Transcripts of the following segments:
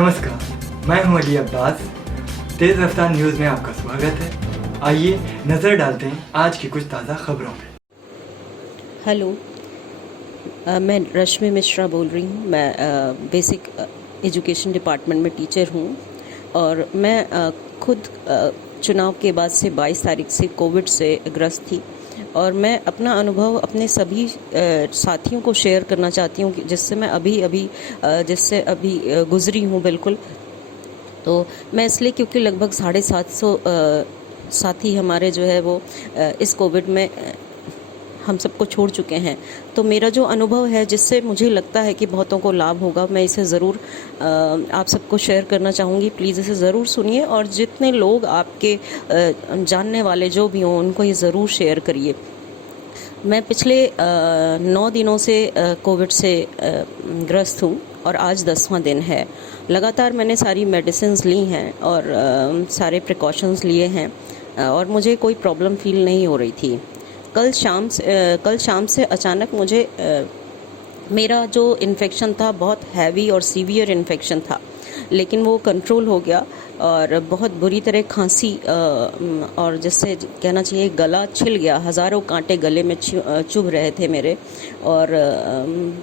नमस्कार, मैं हूं अली अब्बास। तेज़ रफ्तार न्यूज़ में आपका स्वागत है। आइए नज़र डालते हैं आज की कुछ ताज़ा खबरों पे। हेलो, मैं रश्मि मिश्रा बोल रही हूँ। मैं बेसिक एजुकेशन डिपार्टमेंट में टीचर हूँ और मैं खुद चुनाव के बाद से 22 तारीख से कोविड से ग्रस्त थी और मैं अपना अनुभव अपने सभी साथियों को शेयर करना चाहती हूँ जिससे मैं जिससे अभी गुजरी हूँ बिल्कुल। तो मैं इसलिए क्योंकि लगभग 750 साथी हमारे जो है वो इस कोविड में हम सबको छोड़ चुके हैं। तो मेरा जो अनुभव है जिससे मुझे लगता है कि बहुतों को लाभ होगा, मैं इसे ज़रूर आप सबको शेयर करना चाहूँगी। प्लीज़ इसे ज़रूर सुनिए और जितने लोग आपके जानने वाले जो भी हों उनको ये ज़रूर शेयर करिए। मैं पिछले 9 दिनों से कोविड से ग्रस्त हूँ और आज 10वां दिन है। लगातार मैंने सारी मेडिसिन्स ली हैं और सारे प्रिकॉशंस लिए हैं और मुझे कोई प्रॉब्लम फ़ील नहीं हो रही थी। कल शाम से अचानक मुझे मेरा जो इन्फेक्शन था बहुत हैवी और सीवियर इन्फेक्शन था, लेकिन वो कंट्रोल हो गया और बहुत बुरी तरह खांसी और जिससे कहना चाहिए गला छिल गया। हज़ारों कांटे गले में चुभ रहे थे मेरे और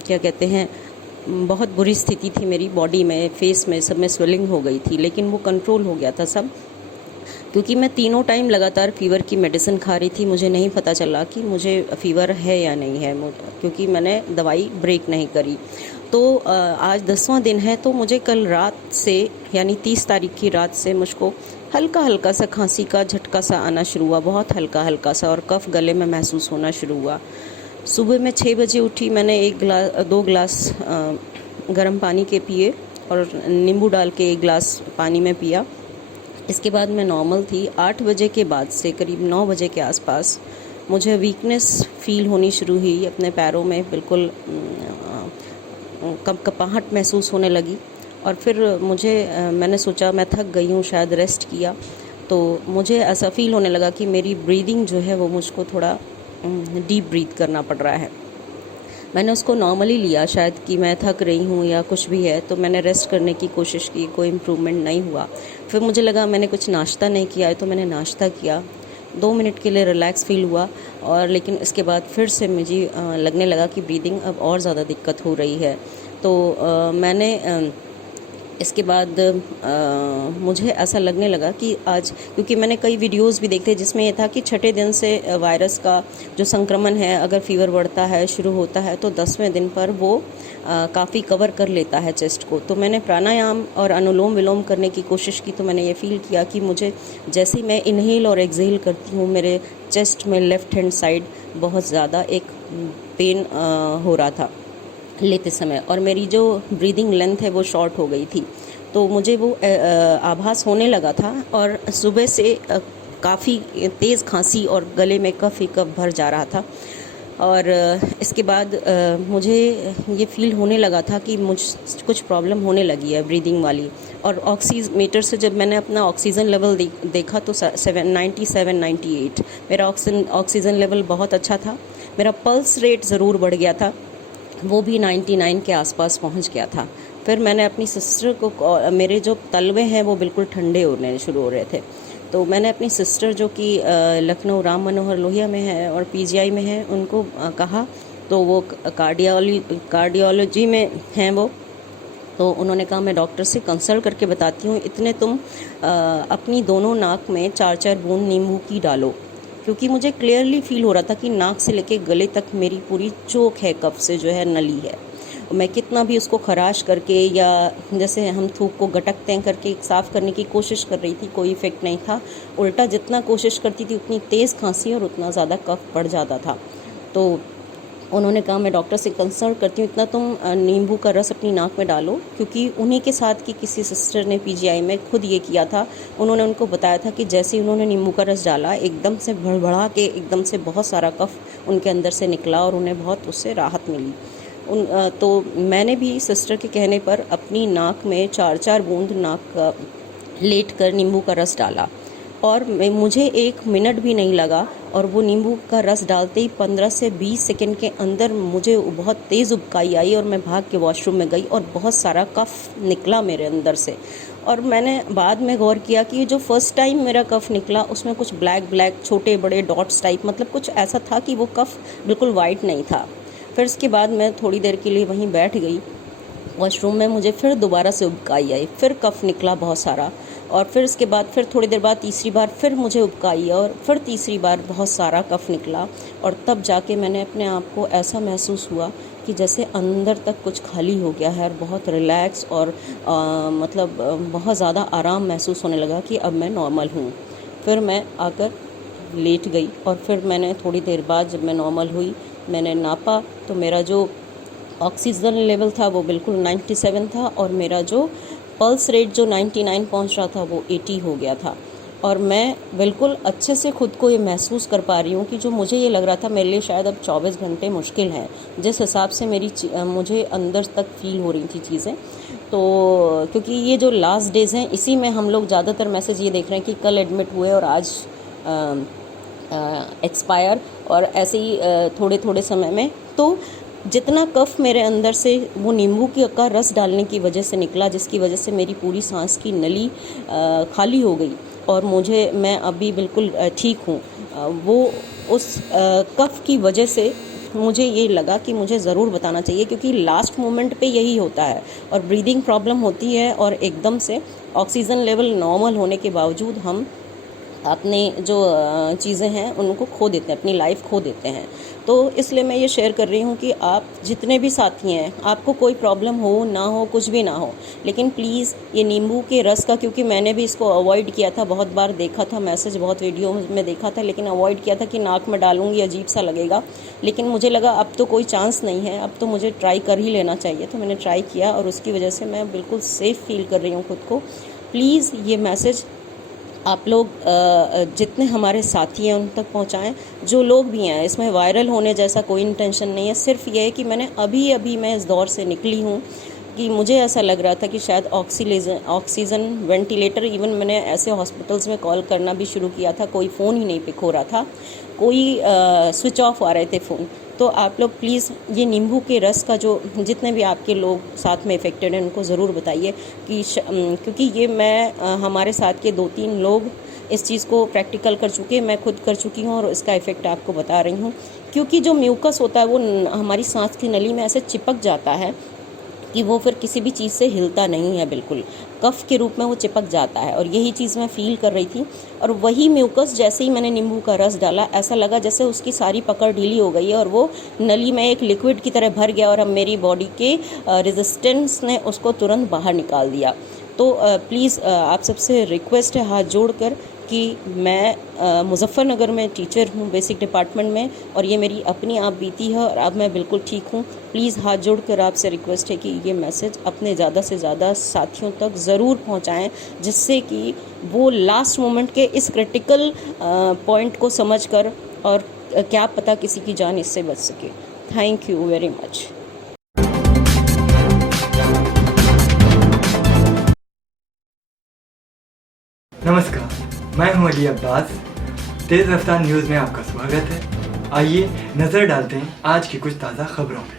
क्या कहते हैं, बहुत बुरी स्थिति थी मेरी बॉडी में, फेस में, सब में स्वेलिंग हो गई थी, लेकिन वो कंट्रोल हो गया था सब, क्योंकि मैं तीनों टाइम लगातार फ़ीवर की मेडिसिन खा रही थी। मुझे नहीं पता चला कि मुझे फ़ीवर है या नहीं है, क्योंकि मैंने दवाई ब्रेक नहीं करी। तो आज 10वां दिन है, तो मुझे कल रात से यानी 30 तारीख की रात से मुझको हल्का हल्का सा खांसी का झटका सा आना शुरू हुआ, बहुत हल्का हल्का सा, और कफ गले में महसूस होना शुरू हुआ। सुबह मैं 6 बजे उठी, मैंने 2 गिलास गर्म पानी के पिए और नींबू डाल के 1 गिलास पानी में पिया। इसके बाद मैं नॉर्मल थी। 8 बजे के बाद से करीब 9 बजे के आसपास मुझे वीकनेस फील होनी शुरू हुई अपने पैरों में, बिल्कुल कपकपाहट महसूस होने लगी और फिर मैंने सोचा मैं थक गई हूँ, शायद रेस्ट किया, तो मुझे ऐसा फील होने लगा कि मेरी ब्रीदिंग जो है वो मुझको थोड़ा डीप ब्रीथ करना पड़ रहा है। मैंने उसको नॉर्मली लिया, शायद कि मैं थक रही हूँ या कुछ भी है, तो मैंने रेस्ट करने की कोशिश की, कोई इम्प्रूवमेंट नहीं हुआ। फिर मुझे लगा मैंने कुछ नाश्ता नहीं किया है, तो मैंने नाश्ता किया। 2 मिनट के लिए रिलैक्स फील हुआ और लेकिन इसके बाद फिर से मुझे लगने लगा कि ब्रीदिंग अब और ज़्यादा दिक्कत हो रही है। तो मैंने इसके बाद मुझे ऐसा लगने लगा कि आज, क्योंकि मैंने कई वीडियोस भी देखे जिसमें ये था कि 6ठे दिन से वायरस का जो संक्रमण है, अगर फीवर बढ़ता है, शुरू होता है, तो 10वें दिन पर वो काफ़ी कवर कर लेता है चेस्ट को। तो मैंने प्राणायाम और अनुलोम विलोम करने की कोशिश की, तो मैंने ये फील किया कि मुझे जैसे ही मैं इनहेल और एक्सहेल करती हूँ, मेरे चेस्ट में लेफ़्ट हैंड साइड बहुत ज़्यादा एक पेन हो रहा था लेते समय, और मेरी जो ब्रीदिंग लेंथ है वो शॉर्ट हो गई थी। तो मुझे वो आभास होने लगा था और सुबह से काफ़ी तेज़ खांसी और गले में कफ ही कफ भर जा रहा था। और इसके बाद मुझे ये फील होने लगा था कि कुछ प्रॉब्लम होने लगी है ब्रीदिंग वाली। और ऑक्सीमीटर से जब मैंने अपना ऑक्सीजन लेवल देखा तो 97-98 मेरा ऑक्सीजन लेवल बहुत अच्छा था। मेरा पल्स रेट ज़रूर बढ़ गया था, वो भी 99 के आसपास पहुंच गया था। फिर मैंने अपनी सिस्टर को, मेरे जो तलवे हैं वो बिल्कुल ठंडे होने शुरू हो रहे थे, तो मैंने अपनी सिस्टर जो कि लखनऊ राम मनोहर लोहिया में है और पीजीआई में है, उनको कहा, तो वो कार्डियोलॉजी में हैं वो, तो उन्होंने कहा मैं डॉक्टर से कंसल्ट करके बताती हूँ, इतने तुम अपनी दोनों नाक में 4-4 बूंद नींबू की डालो, क्योंकि मुझे क्लियरली फील हो रहा था कि नाक से लेके गले तक मेरी पूरी चोक है, कफ से जो है नली है। मैं कितना भी उसको खराश करके या जैसे हम थूक को गटकते हैं करके साफ़ करने की कोशिश कर रही थी, कोई इफ़ेक्ट नहीं था। उल्टा जितना कोशिश करती थी उतनी तेज़ खांसी और उतना ज़्यादा कफ बढ़ जाता था। तो उन्होंने कहा मैं डॉक्टर से कंसल्ट करती हूँ, इतना तुम नींबू का रस अपनी नाक में डालो, क्योंकि उन्हीं के साथ की किसी सिस्टर ने पीजीआई में खुद ये किया था। उन्होंने उनको बताया था कि जैसे ही उन्होंने नींबू का रस डाला, एकदम से भड़बड़ा के एकदम से बहुत सारा कफ उनके अंदर से निकला और उन्हें बहुत उससे राहत मिली। तो मैंने भी सिस्टर के कहने पर अपनी नाक में 4-4 बूंद लेट कर नींबू का रस डाला और मुझे 1 मिनट भी नहीं लगा और वो नींबू का रस डालते ही 15 से 20 सेकंड के अंदर मुझे बहुत तेज़ उबकाई आई और मैं भाग के वॉशरूम में गई और बहुत सारा कफ निकला मेरे अंदर से। और मैंने बाद में गौर किया कि जो फर्स्ट टाइम मेरा कफ निकला उसमें कुछ ब्लैक ब्लैक छोटे बड़े डॉट्स टाइप, मतलब कुछ ऐसा था कि वो कफ बिल्कुल वाइट नहीं था। फिर इसके बाद मैं थोड़ी देर के लिए वहीं बैठ गई वॉशरूम में, मुझे फिर दोबारा से उबकाई आई, फिर कफ निकला बहुत सारा। और फिर इसके बाद फिर थोड़ी देर बाद तीसरी बार फिर मुझे उबकाई और फिर तीसरी बार बहुत सारा कफ निकला। और तब जाके मैंने अपने आप को ऐसा महसूस हुआ कि जैसे अंदर तक कुछ खाली हो गया है और बहुत रिलैक्स और मतलब बहुत ज़्यादा आराम महसूस होने लगा कि अब मैं नॉर्मल हूँ। फिर मैं आकर लेट गई और फिर मैंने थोड़ी देर बाद जब मैं नॉर्मल हुई मैंने नापा तो मेरा जो ऑक्सीजन लेवल था वो बिल्कुल 97 था और मेरा जो पल्स रेट जो 99 पहुंच रहा था वो 80 हो गया था। और मैं बिल्कुल अच्छे से खुद को ये महसूस कर पा रही हूँ कि जो मुझे ये लग रहा था मेरे लिए शायद अब 24 घंटे मुश्किल हैं, जिस हिसाब से मुझे अंदर तक फील हो रही थी चीज़ें। तो क्योंकि ये जो लास्ट डेज़ हैं इसी में हम लोग ज़्यादातर मैसेज ये देख रहे हैं कि कल एडमिट हुए और आज एक्सपायर, और ऐसे ही थोड़े थोड़े समय में। तो जितना कफ मेरे अंदर से वो नींबू का रस डालने की वजह से निकला, जिसकी वजह से मेरी पूरी सांस की नली खाली हो गई और मैं अभी बिल्कुल ठीक हूँ। वो उस कफ की वजह से मुझे ये लगा कि मुझे ज़रूर बताना चाहिए, क्योंकि लास्ट मोमेंट पे यही होता है और ब्रीदिंग प्रॉब्लम होती है और एकदम से ऑक्सीजन लेवल नॉर्मल होने के बावजूद हम अपने जो चीज़ें हैं उनको खो देते हैं, अपनी लाइफ खो देते हैं। तो इसलिए मैं ये शेयर कर रही हूँ कि आप जितने भी साथी हैं, आपको कोई प्रॉब्लम हो ना हो, कुछ भी ना हो, लेकिन प्लीज़ ये नींबू के रस का, क्योंकि मैंने भी इसको अवॉइड किया था, बहुत बार देखा था मैसेज, बहुत वीडियो में देखा था, लेकिन अवॉइड किया था कि नाक में डालूंगी अजीब सा लगेगा। लेकिन मुझे लगा अब तो कोई चांस नहीं है, अब तो मुझे ट्राई कर ही लेना चाहिए। तो मैंने ट्राई किया और उसकी वजह से मैं बिल्कुल सेफ़ फील कर रही हूँ खुद को। प्लीज़ ये मैसेज आप लोग जितने हमारे साथी हैं उन तक पहुंचाएं, जो लोग भी हैं। इसमें वायरल होने जैसा कोई इंटेंशन नहीं है, सिर्फ ये है कि मैंने अभी मैं इस दौर से निकली हूँ कि मुझे ऐसा लग रहा था कि शायद ऑक्सीजन वेंटिलेटर, इवन मैंने ऐसे हॉस्पिटल्स में कॉल करना भी शुरू किया था, कोई फ़ोन ही नहीं पिक हो रहा था, कोई स्विच ऑफ आ रहे थे फ़ोन। तो आप लोग प्लीज़ ये नींबू के रस का जो जितने भी आपके लोग साथ में इफ़ेक्टेड हैं उनको ज़रूर बताइए कि क्योंकि ये हमारे साथ के 2-3 लोग इस चीज़ को प्रैक्टिकल कर चुके हैं, मैं खुद कर चुकी हूँ और इसका इफ़ेक्ट आपको बता रही हूँ। क्योंकि जो म्यूकस होता है वो हमारी सांस की नली में ऐसे चिपक जाता है कि वो फिर किसी भी चीज़ से हिलता नहीं है, बिल्कुल कफ के रूप में वो चिपक जाता है। और यही चीज़ मैं फ़ील कर रही थी। और वही म्यूकस जैसे ही मैंने नींबू का रस डाला, ऐसा लगा जैसे उसकी सारी पकड़ ढीली हो गई है और वो नली में एक लिक्विड की तरह भर गया और अब मेरी बॉडी के रेजिस्टेंस ने उसको तुरंत बाहर निकाल दिया। तो प्लीज़ आप सबसे रिक्वेस्ट है हाथ जोड़कर कि मैं मुज़फ़्फ़रनगर में टीचर हूँ बेसिक डिपार्टमेंट में, और ये मेरी अपनी आप बीती है और अब मैं बिल्कुल ठीक हूँ। प्लीज़ हाथ जोड़कर आपसे रिक्वेस्ट है कि ये मैसेज अपने ज़्यादा से ज़्यादा साथियों तक ज़रूर पहुँचाएँ, जिससे कि वो लास्ट मोमेंट के इस क्रिटिकल पॉइंट को समझकर, और क्या पता किसी की जान इससे बच सके। Thank you very much. नमस्कार, मैं हूं अली अब्बास। तेज़ रफ्तार न्यूज़ में आपका स्वागत है। आइए नज़र डालते हैं आज की कुछ ताज़ा खबरों में।